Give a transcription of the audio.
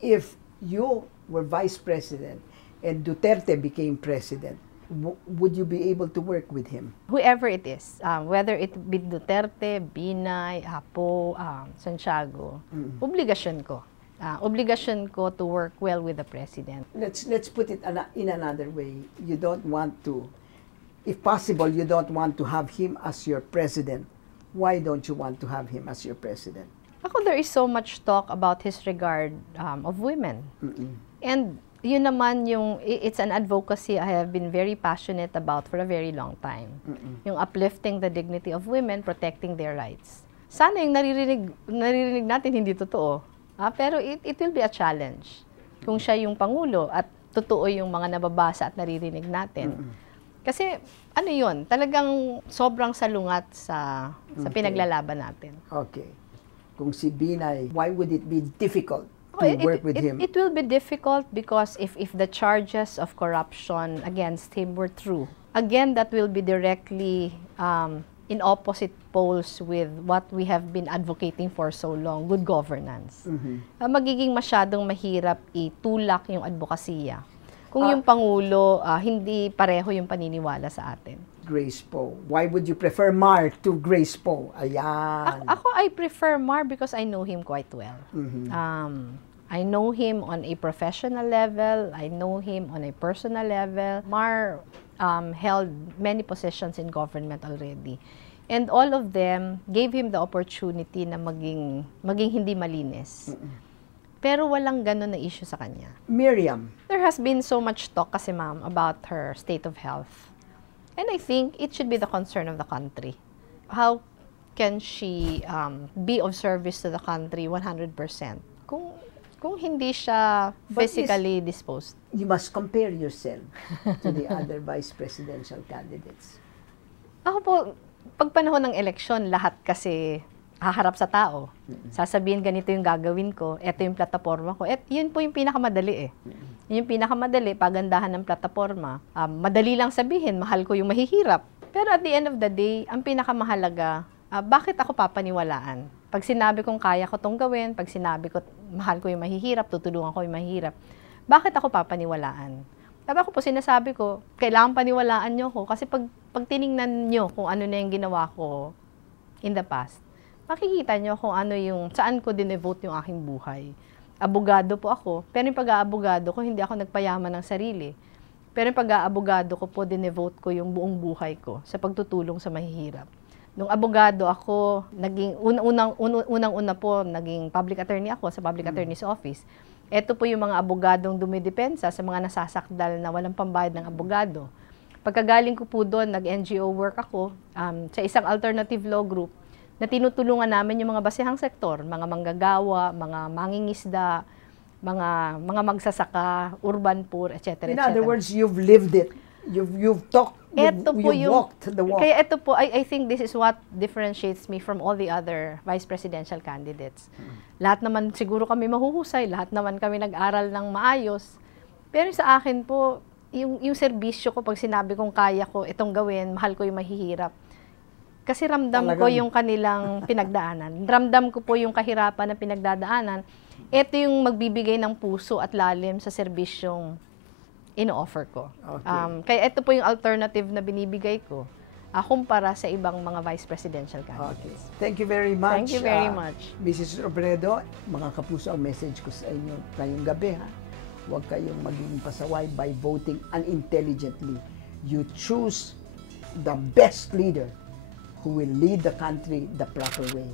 If you were vice president and Duterte became president, would you be able to work with him? Whoever it is, whether it be Duterte, Binay, Apo, Santiago, obligasyon ko. Obligasyon ko to work well with the president. Let's put it in another way. You don't want to, if possible, you don't want to have him as your president. Why don't you want to have him as your president? Ako, there is so much talk about his regard of women. And yun naman it's an advocacy I have been very passionate about for a very long time. Yung uplifting the dignity of women, protecting their rights. Sana yung naririnig natin hindi totoo. Pero it will be a challenge kung siya yung Pangulo at totoo yung mga nababasa at naririnig natin. Kasi ano yun, talagang sobrang salungat sa pinaglalaban natin. Okay. Kung si Binay, why would it be difficult to work with him? It will be difficult because if the charges of corruption against him were true, again, that will be directly in opposite poles with what we have been advocating for so long, good governance. Magiging masyadong mahirap itulak yung advokasya kung yung Pangulo hindi pareho yung paniniwala sa atin. Grace Poe. Why would you prefer Mar to Grace Poe? Ayan. Ako, I prefer Mar because I know him quite well. I know him on a professional level. I know him on a personal level. Mar held many positions in government already. And all of them gave him the opportunity na maging hindi malinis. Pero walang ganun na issue sa kanya. Miriam. There has been so much talk kasi ma'am about her state of health. And I think it should be the concern of the country. How can she be of service to the country 100% kung hindi siya physically disposed? You must compare yourself to the other vice presidential candidates. Ako po, pag panahon ng eleksyon, lahat kasi haharap sa tao. Sasabihin, ganito yung gagawin ko, eto yung plataforma ko. Yun po yung pinakamadali Yun yung pinakamadali, pagandahan ng plataforma. Madali lang sabihin, mahal ko yung mahihirap. Pero at the end of the day, ang pinakamahalaga, bakit ako papaniwalaan? Pag sinabi kong kaya ko tong gawin, pag sinabi ko mahal ko yung mahihirap, tutulungan ko yung mahihirap, bakit ako papaniwalaan? Tapos ako po sinasabi ko, kailangan paniwalaan nyo ko kasi pag tiningnan nyo kung ano na yung ginawa ko in the past, makikita nyo kung ano saan ko dinevote yung aking buhay. Abogado po ako, pero yung pag-aabogado ko, hindi ako nagpayaman ng sarili. Pero yung pag-aabogado ko po, dinevote ko yung buong buhay ko sa pagtutulong sa mahihirap. Nung abogado ako, unang-una po, naging public attorney ako sa public attorney's office. Ito po yung mga abogadong dumidepensa sa mga nasasakdal na walang pambayad ng abogado. Pagkagaling ko po doon, nag-NGO work ako sa isang alternative law group na tinutulungan namin yung mga basihang sektor, mga manggagawa, mga mangingisda, mga magsasaka, urban poor, etc. In other words, you've lived it. You've talked, you've walked the walk. Kaya ito po, I think this is what differentiates me from all the other vice presidential candidates. Lahat naman siguro kami mahuhusay, lahat naman kami nag-aral ng maayos. Pero sa akin po, yung serbisyo ko, pag sinabi kong kaya ko itong gawin, mahal ko yung mahihirap. Kasi ramdam ko yung kanilang pinagdaanan. Ramdam ko po yung kahirapan na pinagdadaanan. Ito yung magbibigay ng puso at lalim sa serbisyong ino-offer ko. Okay. Kaya ito po yung alternative na binibigay ko kumpara sa ibang mga vice presidential candidates. Okay. Thank you very much. Thank you very much. Mrs. Robredo, mga kapuso, ang message ko sa inyo ngayong gabi, huwag kayong maging pasaway by voting unintelligently. You choose the best leader who will lead the country the proper way.